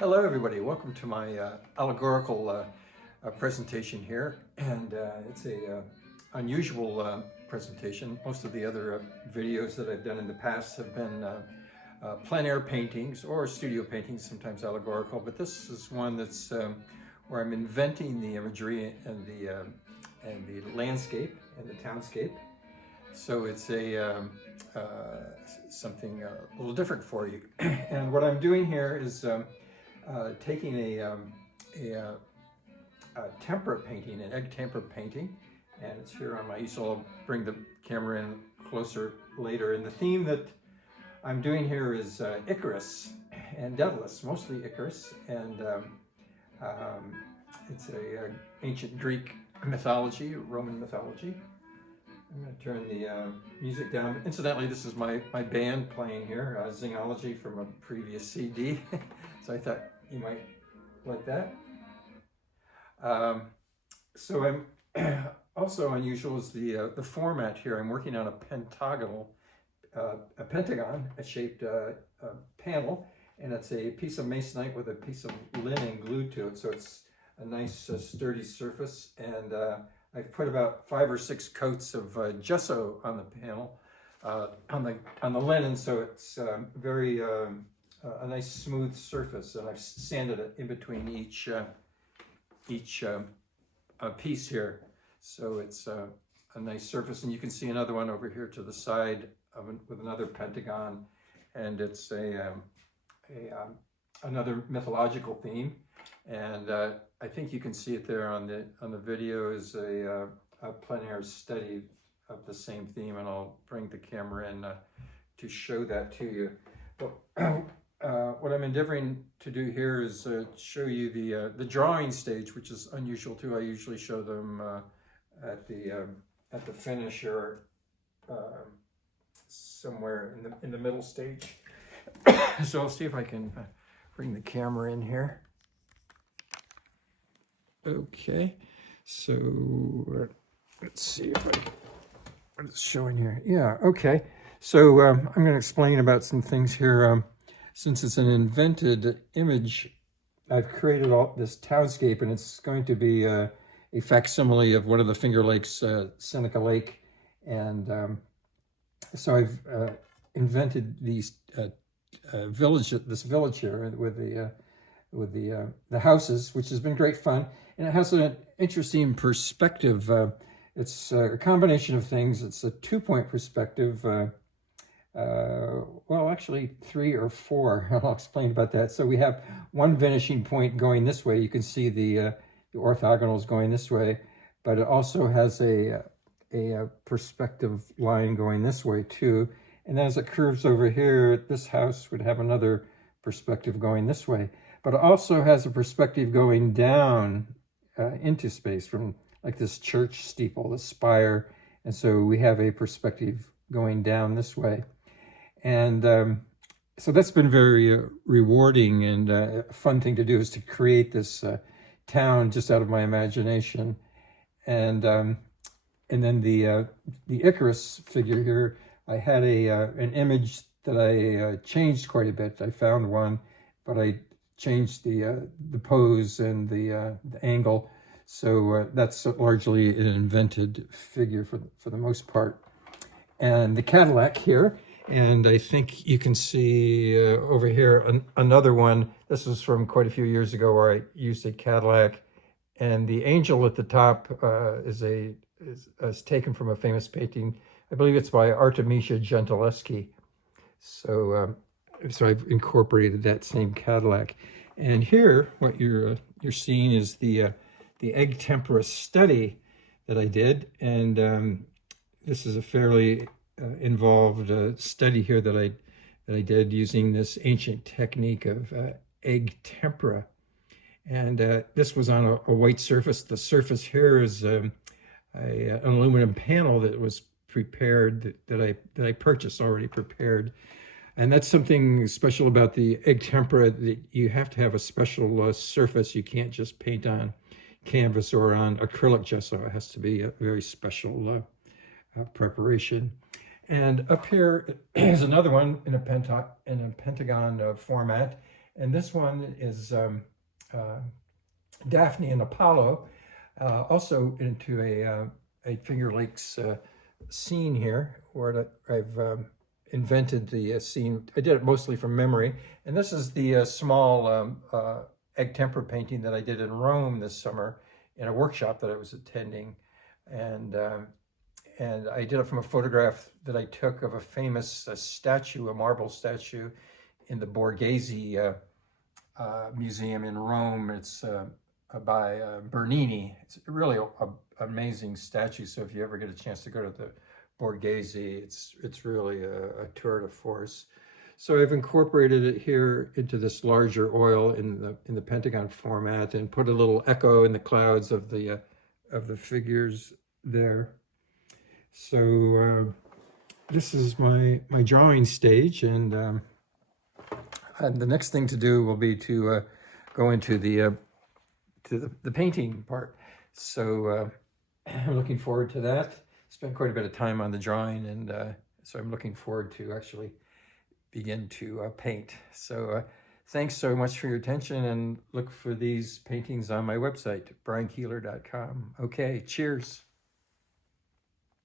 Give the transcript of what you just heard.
Hello everybody, welcome to my allegorical presentation here, and it's a unusual presentation. Most of the other videos that I've done in the past have been plein air paintings or studio paintings, sometimes allegorical, but this is one that's where I'm inventing the imagery and the landscape and the townscape. So it's a something a little different for you. And what I'm doing here is taking a tempera painting, an egg tempera painting, and it's here on my easel. I'll bring the camera in closer later. And the theme that I'm doing here is Icarus and Daedalus, mostly Icarus, and it's a ancient Greek mythology, Roman mythology. I'm going to turn the music down. Incidentally, this is my band playing here, Zingology from a previous CD. So I thought you might like that. So I'm also unusual is the format here. I'm working on a pentagonal, a pentagon-shaped panel, and it's a piece of masonite with a piece of linen glued to it. So it's a nice sturdy surface, and I've put about 5 or 6 coats of gesso on the panel, on the linen, so it's very a nice smooth surface, and I've sanded it in between each piece here, so it's a nice surface. And you can see another one over here to the side with another pentagon, and it's another mythological theme. And I think you can see it there on the video is a plein air study of the same theme, and I'll bring the camera in to show that to you. But what I'm endeavoring to do here is show you the drawing stage, which is unusual too. I usually show them at the finish or somewhere in the middle stage. So I'll see if I can bring the camera in here. Okay, so let's see if what it's showing here. Yeah, okay. So I'm going to explain about some things here. Since it's an invented image, I've created all this townscape, and it's going to be a facsimile of one of the Finger Lakes, Seneca Lake. And so I've invented these this village here with the houses, which has been great fun. And it has an interesting perspective. It's a combination of things. It's a 2-point perspective. Well, actually 3 or 4. I'll explain about that. So we have one vanishing point going this way. You can see the orthogonals going this way, but it also has a perspective line going this way too. And as it curves over here, this house would have another perspective going this way. But it also has a perspective going down into space from like this church steeple, the spire. And so we have a perspective going down this way. And so that's been very rewarding, and a fun thing to do is to create this town just out of my imagination. And then the Icarus figure here, I had an image that I changed quite a bit. I found one, but I changed the pose and the angle. So that's largely an invented figure for the most part. And the Cadillac here, and I think you can see over here another one. This was from quite a few years ago where I used a Cadillac, and the angel at the top is taken from a famous painting. I believe it's by Artemisia Gentileschi. So I've incorporated that same Cadillac. And here, what you're seeing is the egg tempera study that I did, and this is a fairly involved study here that I did using this ancient technique of egg tempera. And this was on a white surface. The surface here is an aluminum panel that was prepared, that I purchased already prepared. And that's something special about the egg tempera, that you have to have a special surface. You can't just paint on canvas or on acrylic gesso. It has to be a very special preparation. And up here is another one in a pentagon format, And this one is Daphne and Apollo, also into a Finger Lakes scene here, where I've invented the scene. I did it mostly from memory. And this is the small egg tempera painting that I did in Rome this summer in a workshop that I was attending. And I did it from a photograph that I took of a famous statue, a marble statue in the Borghese Museum in Rome. It's by Bernini. It's really an amazing statue. So if you ever get a chance to go to the Borghese, it's really a tour de force. So I've incorporated it here into this larger oil in the pentagon format, and put a little echo in the clouds of the figures there. So this is my drawing stage, and the next thing to do will be to go into the painting part. So I'm looking forward to that. Spent quite a bit of time on the drawing, and so I'm looking forward to actually begin to paint. So thanks so much for your attention, and look for these paintings on my website, briankeeler.com. Okay, cheers.